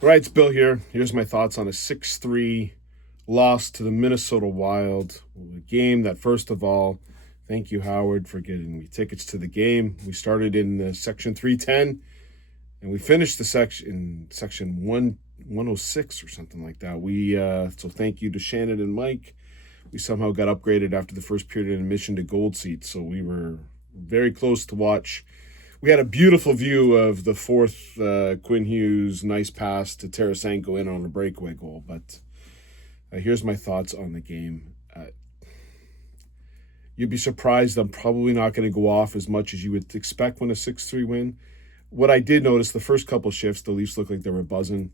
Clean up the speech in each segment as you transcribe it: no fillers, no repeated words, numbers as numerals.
All right, it's Bill here. Here's my thoughts on a 6-3 loss to the Minnesota Wild. A game that, first of all, thank you, Howard, for getting me tickets to the game. We started in section 310, and we finished the section 106 or something like that. So thank you to Shannon and Mike. We somehow got upgraded after the first period of admission to gold seats, so we were very close to watch. We had a beautiful view of the fourth Quinn Hughes nice pass to Tarasenko in on a breakaway goal. But here's my thoughts on the game. You'd be surprised I'm probably not going to go off as much as you would expect when a 6-3 win. What I did notice, the first couple shifts, the Leafs looked like they were buzzing.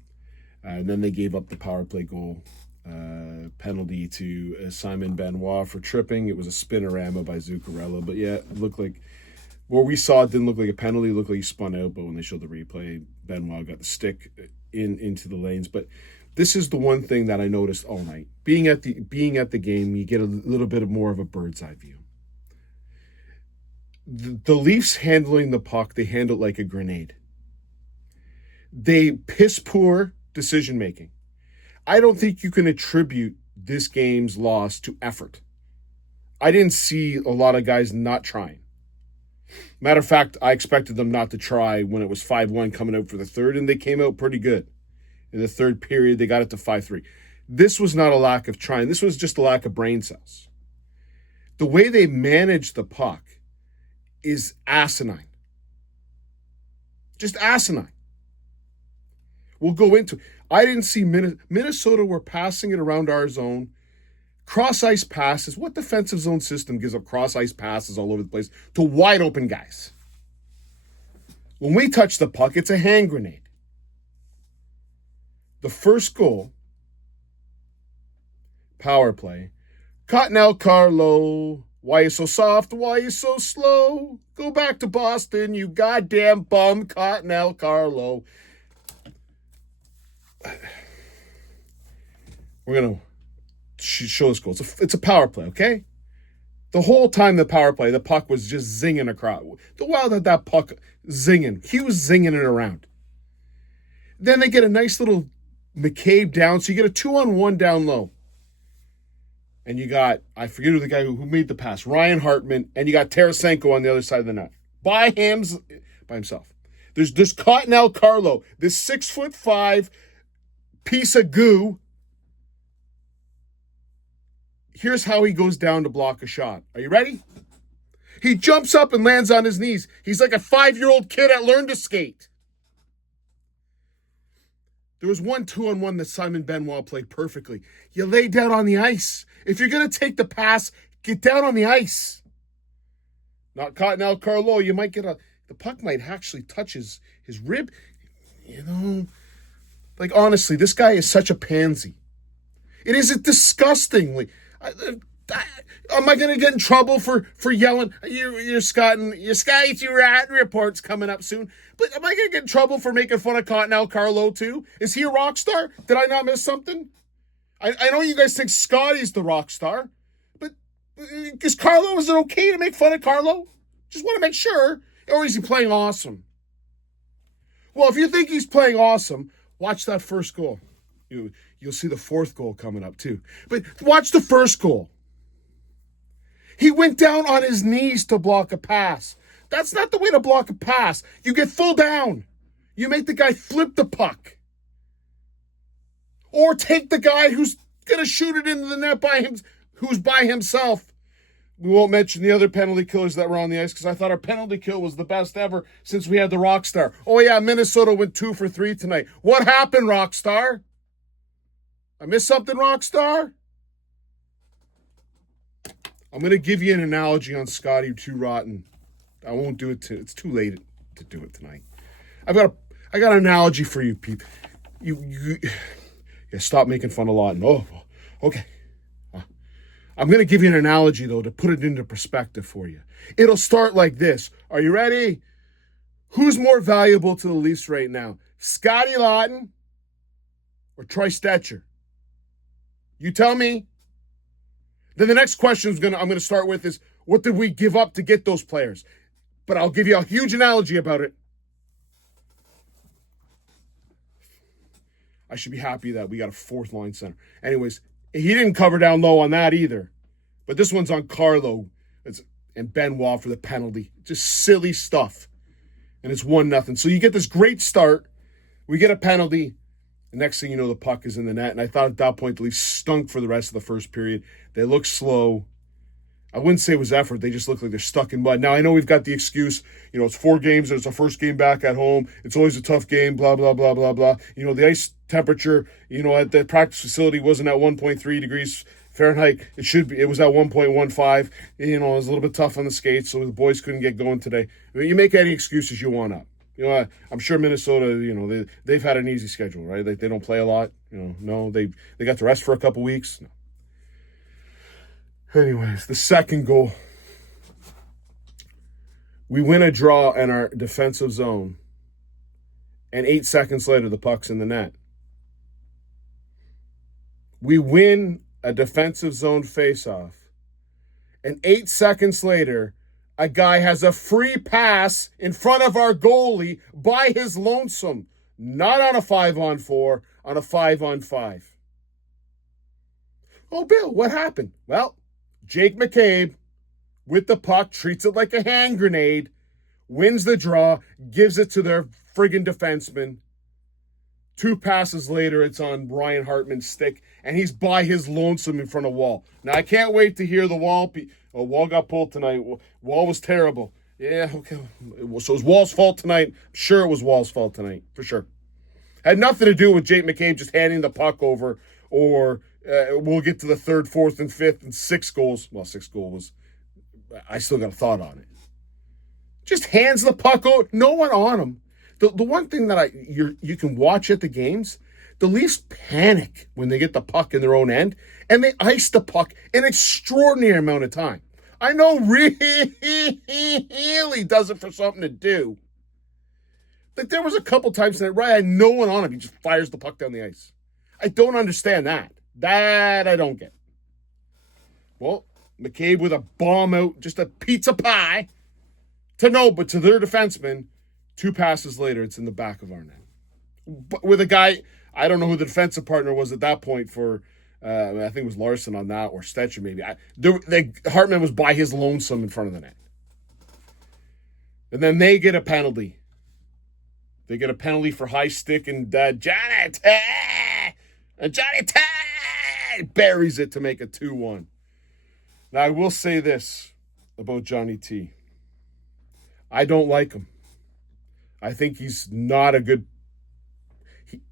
And then they gave up the power play goal. Penalty to Simon Benoit for tripping. It was a spinorama by Zuccarello. But yeah, it looked like what we saw, it didn't look like a penalty. It looked like he spun out, but when they showed the replay, Benoit got the stick into the lanes. But this is the one thing that I noticed all night. Being at the game, you get a little bit more of a bird's eye view. The Leafs handling the puck, they handle it like a grenade. They piss poor decision making. I don't think you can attribute this game's loss to effort. I didn't see a lot of guys not trying. Matter of fact, I expected them not to try when it was 5-1 coming out for the third, and they came out pretty good. In the third period, they got it to 5-3. This was not a lack of trying. This was just a lack of brain cells. The way they managed the puck is asinine. Just asinine. We'll go into it. I didn't see Minnesota were passing it around our zone. Cross-ice passes. What defensive zone system gives up cross-ice passes all over the place to wide-open guys? When we touch the puck, it's a hand grenade. The first goal, power play, Cottonelle Carlo, why you so soft, why you so slow? Go back to Boston, you goddamn bum, Cottonelle Carlo. We're going to show this goal. It's a power play, okay? The whole time the power play, the puck was just zinging across. The while that puck zinging, he was zinging it around. Then they get a nice little McCabe down, so you get a 2-on-1 down low. And you got, I forget who the guy who made the pass, Ryan Hartman, and you got Tarasenko on the other side of the net. By himself. There's Cottonelle Carlo, this 6'5" piece of goo. Here's how he goes down to block a shot. Are you ready? He jumps up and lands on his knees. He's like a 5-year-old kid that learned to skate. There was one 2-on-1 that Simon Benoit played perfectly. You lay down on the ice. If you're going to take the pass, get down on the ice. Not Cottonelle Carlo. You might get the puck might actually touch his rib. You know, like honestly, this guy is such a pansy. It is disgustingly. Am I going to get in trouble for yelling? Your Scotty Rat report's coming up soon. But am I going to get in trouble for making fun of Cottonelle Carlo too? Is he a rock star? Did I not miss something? I know you guys think Scotty's the rock star, but is Carlo, is it okay to make fun of Carlo? Just want to make sure. Or is he playing awesome? Well, if you think he's playing awesome, watch that first goal. You'll see the fourth goal coming up too. But watch the first goal. He went down on his knees to block a pass. That's not the way to block a pass. You get full down. You make the guy flip the puck. Or take the guy who's going to shoot it into the net who's by himself. We won't mention the other penalty killers that were on the ice because I thought our penalty kill was the best ever since we had the Rockstar. Oh yeah, Minnesota went 2 for 3 tonight. What happened, Rockstar? I missed something, Rockstar? I'm going to give you an analogy on Scotty Too Rotten. I won't do it. It's too late to do it tonight. I got an analogy for you, people. You stop making fun of Lawton. Oh, okay. I'm going to give you an analogy, though, to put it into perspective for you. It'll start like this. Are you ready? Who's more valuable to the Leafs right now? Scotty Lawton or Troy Stetcher? You tell me. Then the next question I'm going to start with is, what did we give up to get those players? But I'll give you a huge analogy about it. I should be happy that we got a fourth line center. Anyways, he didn't cover down low on that either. But this one's on Carlo and Benoit for the penalty. Just silly stuff. And it's 1-0. So you get this great start. We get a penalty. The next thing you know, the puck is in the net. And I thought at that point, the Leafs stunk for the rest of the first period. They look slow. I wouldn't say it was effort. They just look like they're stuck in mud. Now, I know we've got the excuse, it's 4 games. It's our first game back at home. It's always a tough game, blah, blah, blah, blah, blah. The ice temperature, at the practice facility wasn't at 1.3 degrees Fahrenheit. It was at 1.15. It was a little bit tough on the skates, so the boys couldn't get going today. You make any excuses you want up. I'm sure Minnesota, they've had an easy schedule, right? They don't play a lot. No, they got to rest for a couple weeks. No. Anyways, the second goal. We win a draw in our defensive zone. And 8 seconds later, the puck's in the net. We win a defensive zone faceoff. And 8 seconds later, a guy has a free pass in front of our goalie by his lonesome. Not on a 5-on-4, on a 5-on-5. Oh, Bill, what happened? Well, Jake McCabe, with the puck, treats it like a hand grenade, wins the draw, gives it to their friggin' defenseman. 2 passes later, it's on Ryan Hartman's stick, and he's by his lonesome in front of Wall. Now, I can't wait to hear the Wall. Wall got pulled tonight. Wall was terrible. Yeah, okay. So it was Wall's fault tonight. I'm sure it was Wall's fault tonight, for sure. Had nothing to do with Jake McCabe just handing the puck over, or we'll get to the 3rd, 4th, and 5th, and 6 goals. Well, 6 goals I still got a thought on it. Just hands the puck over. No one on him. The one thing that you can watch at the games, the Leafs panic when they get the puck in their own end, and they ice the puck an extraordinary amount of time. I know really does it for something to do. Like there was a couple times that Ryan had no one on him. He just fires the puck down the ice. I don't understand that. That I don't get. Well, McCabe with a bomb out, just a pizza pie to their defenseman. 2 passes later, it's in the back of our net. But with a guy, I don't know who the defensive partner was at that point for, I think it was Larson on that, or Stetcher maybe. Hartman was by his lonesome in front of the net. And then they get a penalty. They get a penalty for high stick, and Johnny T buries it to make it 2-1. Now, I will say this about Johnny T. I don't like him. I think he's not a good.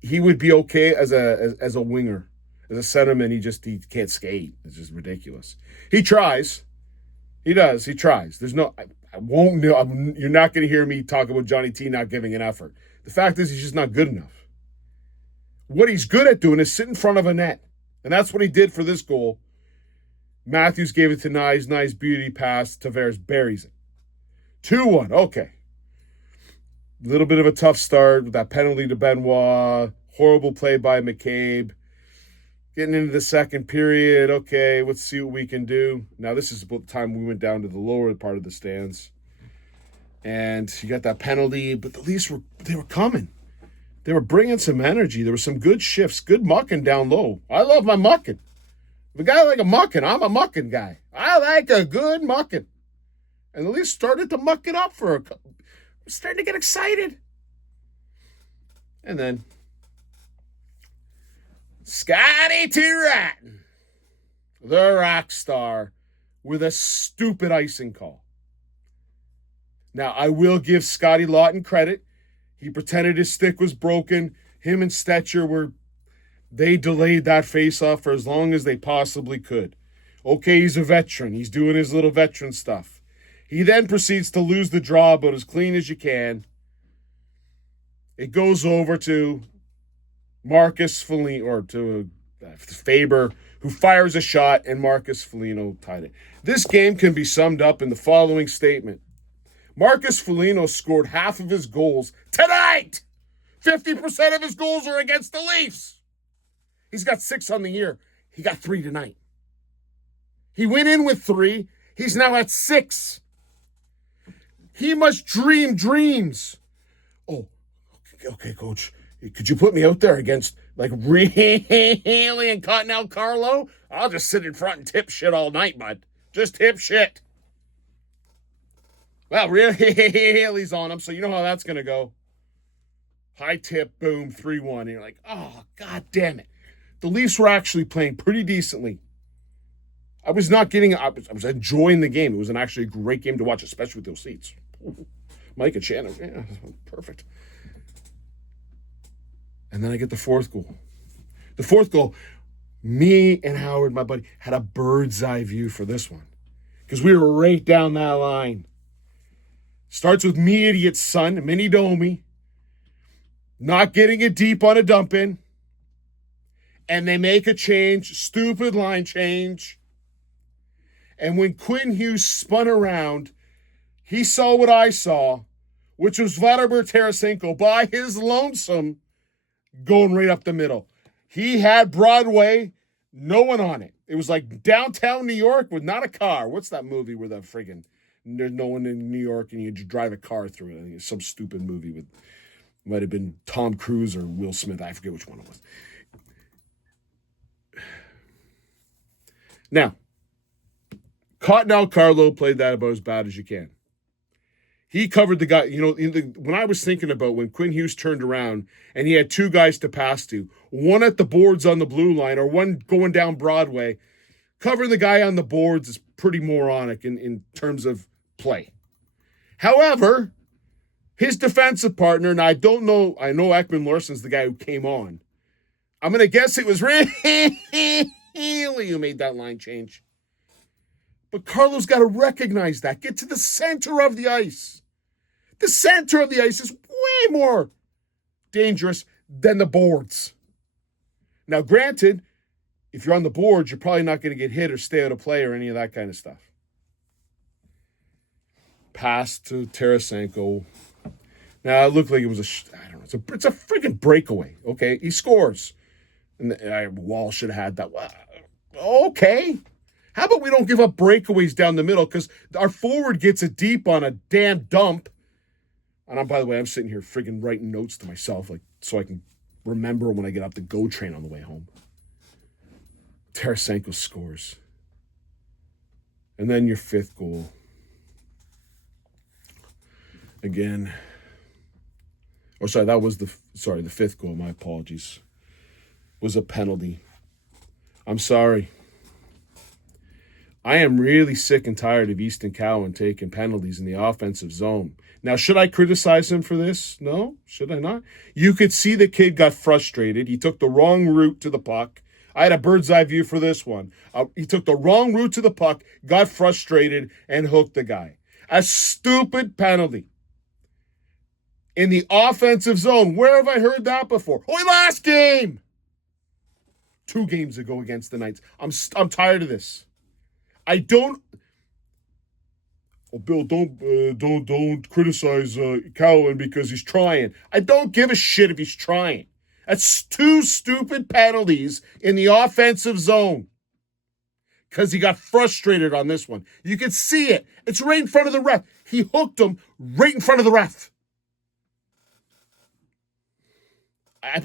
He would be okay as a winger, as a centerman. He can't skate. It's just ridiculous. He tries. He does. He tries. There's no. I won't know. You're not going to hear me talk about Johnny T not giving an effort. The fact is, he's just not good enough. What he's good at doing is sit in front of a net, and that's what he did for this goal. Matthews gave it to Nice beauty pass. Tavares buries it. 2-1. Okay. A little bit of a tough start with that penalty to Benoit. Horrible play by McCabe. Getting into the second period. Okay, let's see what we can do. Now, this is about the time we went down to the lower part of the stands. And you got that penalty, but the Leafs they were coming. They were bringing some energy. There were some good shifts, good mucking down low. I love my mucking. If a guy like a mucking, I'm a mucking guy. I like a good mucking. And the Leafs started to muck it up for a couple. Starting to get excited. And then Scotty T. Ratton, the rock star, with a stupid icing call. Now, I will give Scotty Lawton credit. He pretended his stick was broken. Him and Stetcher they delayed that faceoff for as long as they possibly could. Okay, he's a veteran. He's doing his little veteran stuff. He then proceeds to lose the draw about as clean as you can. It goes over to Marcus Foligno, or to Faber, who fires a shot, and Marcus Foligno tied it. This game can be summed up in the following statement. Marcus Foligno scored half of his goals tonight. 50% of his goals are against the Leafs. He's got 6 on the year. He got 3 tonight. He went in with 3. He's now at 6. He must dream dreams. Oh, okay, Coach. Could you put me out there against like Really and Cottonelle Carlo? I'll just sit in front and tip shit all night, bud. Just tip shit. Well, Really's on him, so you know how that's going to go. High tip, boom, 3-1. And you're like, oh, God damn it. The Leafs were actually playing pretty decently. I was I was enjoying the game. It was actually a great game to watch, especially with those seats. Mike and Shannon, yeah, perfect. And then I get the fourth goal. The fourth goal, me and Howard, my buddy, had a bird's eye view for this one. Because we were right down that line. Starts with me, idiot's son, Mini Domi, not getting it deep on a dump in. And they make a change, stupid line change. And when Quinn Hughes spun around, he saw what I saw, which was Vladimir Tarasenko by his lonesome going right up the middle. He had Broadway, no one on it. It was like downtown New York with not a car. What's that movie where there's no one in New York and you drive a car through it? I think it's some stupid movie with, might have been Tom Cruise or Will Smith. I forget which one it was. Now, Cottonelle Carlo played that about as bad as you can. He covered the guy, when I was thinking about when Quinn Hughes turned around and he had two guys to pass to, one at the boards on the blue line or one going down Broadway, covering the guy on the boards is pretty moronic in terms of play. However, his defensive partner, and I know Ekman Larsson's the guy who came on. I'm going to guess it was Really who made that line change. But Carlo's got to recognize that. Get to the center of the ice. The center of the ice is way more dangerous than the boards. Now, granted, if you're on the boards, you're probably not going to get hit or stay out of play or any of that kind of stuff. Pass to Tarasenko. Now, it looked like it was it's a freaking breakaway. Okay, he scores. And Wall should have had that. Okay. How about we don't give up breakaways down the middle because our forward gets it deep on a damn dump. And by the way, I'm sitting here friggin' writing notes to myself so I can remember when I get off the GO train on the way home. Tarasenko scores. And then your fifth goal. Again. Oh, sorry, that was the fifth goal. My apologies. Was a penalty. I'm sorry. I am really sick and tired of Easton Cowan taking penalties in the offensive zone. Now, should I criticize him for this? No, should I not? You could see the kid got frustrated. He took the wrong route to the puck. I had a bird's eye view for this one. He took the wrong route to the puck, got frustrated, and hooked the guy. A stupid penalty. In the offensive zone. Where have I heard that before? Last game! 2 games ago against the Knights. I'm tired of this. Bill, don't criticize Cowan because he's trying. I don't give a shit if he's trying. That's 2 stupid penalties in the offensive zone because he got frustrated on this one. You can see it. It's right in front of the ref. He hooked him right in front of the ref. I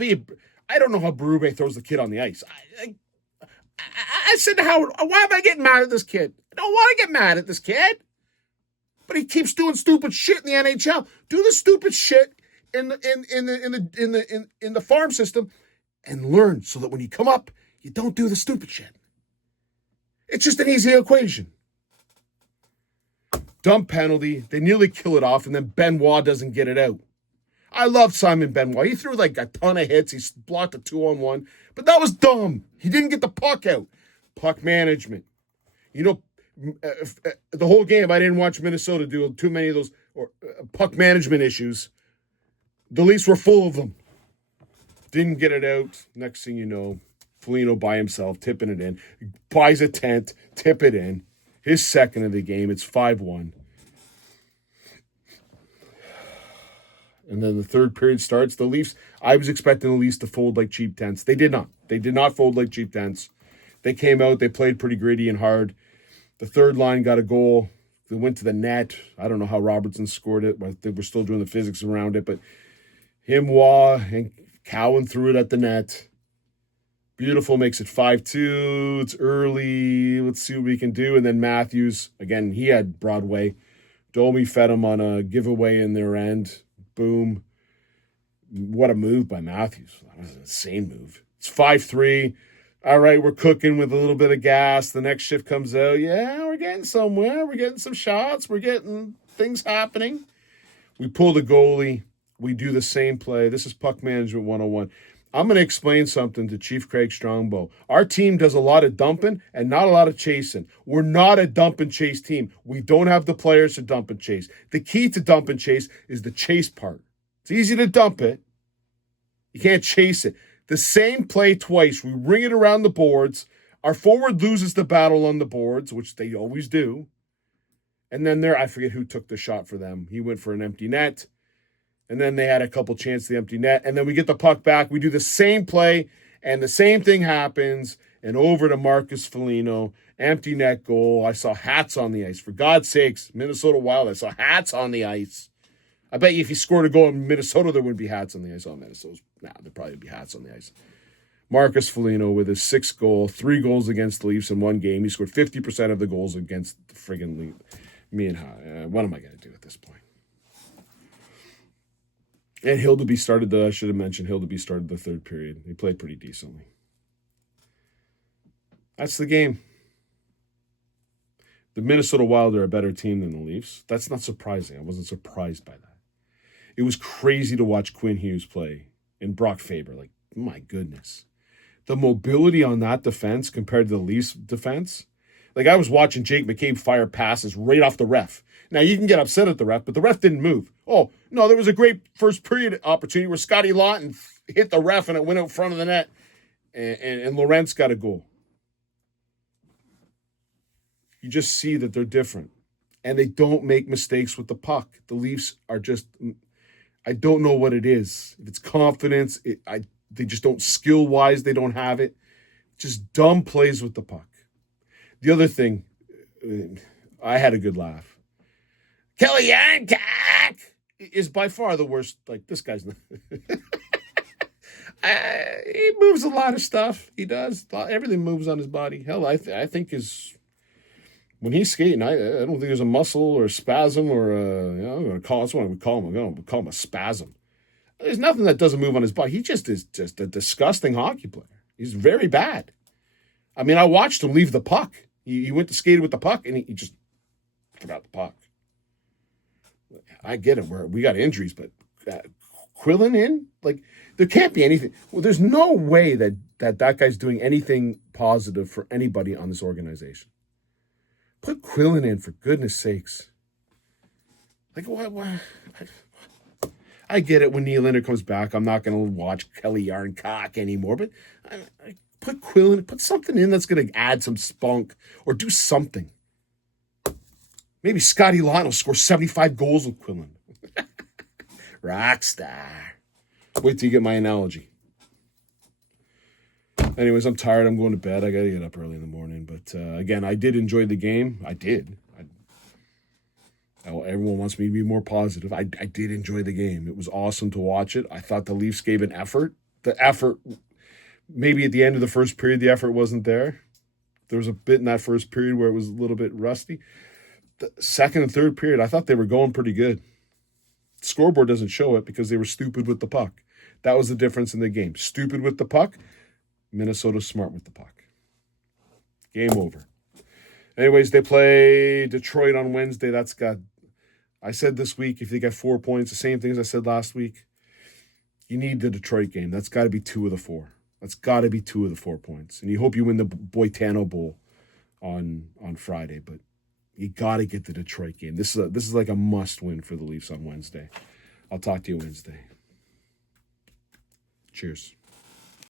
don't know how Berube throws the kid on the ice. I said to Howard, why am I getting mad at this kid? I don't want to get mad at this kid. But he keeps doing stupid shit in the NHL. Do the stupid shit in the farm system and learn so that when you come up, you don't do the stupid shit. It's just an easy equation. Dumb penalty. They nearly kill it off, and then Benoit doesn't get it out. I love Simon Benoit. He threw like a ton of hits. He blocked a 2-on-1. But that was dumb. He didn't get the puck out. Puck management. The whole game, I didn't watch Minnesota do too many of those puck management issues. The Leafs were full of them. Didn't get it out. Next thing you know, Foligno by himself, tipping it in. Buys a tent, tip it in. His second of the game. It's 5-1. And then the third period starts. The Leafs, I was expecting the Leafs to fold like cheap tents. They did not. They did not fold like cheap tents. They came out. They played pretty gritty and hard. The third line got a goal. They went to the net. I don't know how Robertson scored it, but they were still doing the physics around it. But him, Waugh, and Cowan threw it at the net. Beautiful, makes it 5-2. It's early. Let's see what we can do. And then Matthews, again, he had Broadway. Domi fed him on a giveaway in their end. Boom. What a move by Matthews. That was an insane move. It's 5-3. All right, we're cooking with a little bit of gas. The next shift comes out. Yeah, we're getting somewhere. We're getting some shots. We're getting things happening. We pull the goalie. We do the same play. This is puck management 101. I'm going to explain something to Chief Craig Strongbow. Our team does a lot of dumping and not a lot of chasing. We're not a dump and chase team. We don't have the players to dump and chase. The key to dump and chase is the chase part. It's easy to dump it. You can't chase it. The same play twice. We ring it around the boards. Our forward loses the battle on the boards, which they always do. And then I forget who took the shot for them. He went for an empty net. And then they had a couple chances to the empty net. And then we get the puck back. We do the same play, and the same thing happens. And over to Marcus Foligno. Empty net goal. I saw hats on the ice. For God's sakes, Minnesota Wild, I saw hats on the ice. I bet you if he scored a goal in Minnesota, there wouldn't be hats on the ice. Oh, Minnesota's, there'd probably be hats on the ice. Marcus Foligno with his 6th goal, 3 goals against the Leafs in one game. He scored 50% of the goals against the friggin' Leafs. What am I going to do at this point? And Hildeby started I should have mentioned, Hildeby started the 3rd period. He played pretty decently. That's the game. The Minnesota Wild are a better team than the Leafs. That's not surprising. I wasn't surprised by that. It was crazy to watch Quinn Hughes play and Brock Faber. Like, my goodness. The mobility on that defense compared to the Leafs defense. Like, I was watching Jake McCabe fire passes right off the ref. Now, you can get upset at the ref, but the ref didn't move. Oh, no, there was a great first period opportunity where Scotty Lawton hit the ref and it went out front of the net. And Lorentz got a goal. You just see that they're different. And they don't make mistakes with the puck. The Leafs are just, I don't know what it is. If it's confidence, they just don't, skill-wise, they don't have it. Just dumb plays with the puck. The other thing, I had a good laugh. Kelly Yankock is by far the worst. Like, this guy's not. He moves a lot of stuff. He does. Everything moves on his body. Hell, I think when he's skating, I don't think there's a muscle or a spasm or I'm going to call. That's what I would call him. I'm going to call him a spasm. There's nothing that doesn't move on his body. He just is just a disgusting hockey player. He's very bad. I mean, I watched him leave the puck. He went to skate with the puck, and he just forgot the puck. I get it. We got injuries, but Quillen in? Like, there can't be anything. Well, there's no way that guy's doing anything positive for anybody on this organization. Put Quillen in, for goodness sakes. Like, what? I get it. When Nylander comes back, I'm not going to watch Kelly Yarncock anymore, but I put Quillen, put something in that's going to add some spunk or do something. Maybe Scotty Lawton will score 75 goals with Quillen. Rockstar. Wait till you get my analogy. Anyways, I'm tired. I'm going to bed. I got to get up early in the morning. But again, I did enjoy the game. I did. Everyone wants me to be more positive. I did enjoy the game. It was awesome to watch it. I thought the Leafs gave an effort. The effort, maybe at the end of the first period, the effort wasn't there. There was a bit in that first period where it was a little bit rusty. The second and third period, I thought they were going pretty good. The scoreboard doesn't show it because they were stupid with the puck. That was the difference in the game. Stupid with the puck. Minnesota smart with the puck. Game over. Anyways, they play Detroit on Wednesday. I said this week, if they get 4 points, the same thing as I said last week, you need the Detroit game. That's got to be 2 of the 4. That's got to be 2 of the 4 points. And you hope you win the Boitano Bowl on Friday, but you got to get the Detroit game. This is like a must-win for the Leafs on Wednesday. I'll talk to you Wednesday. Cheers.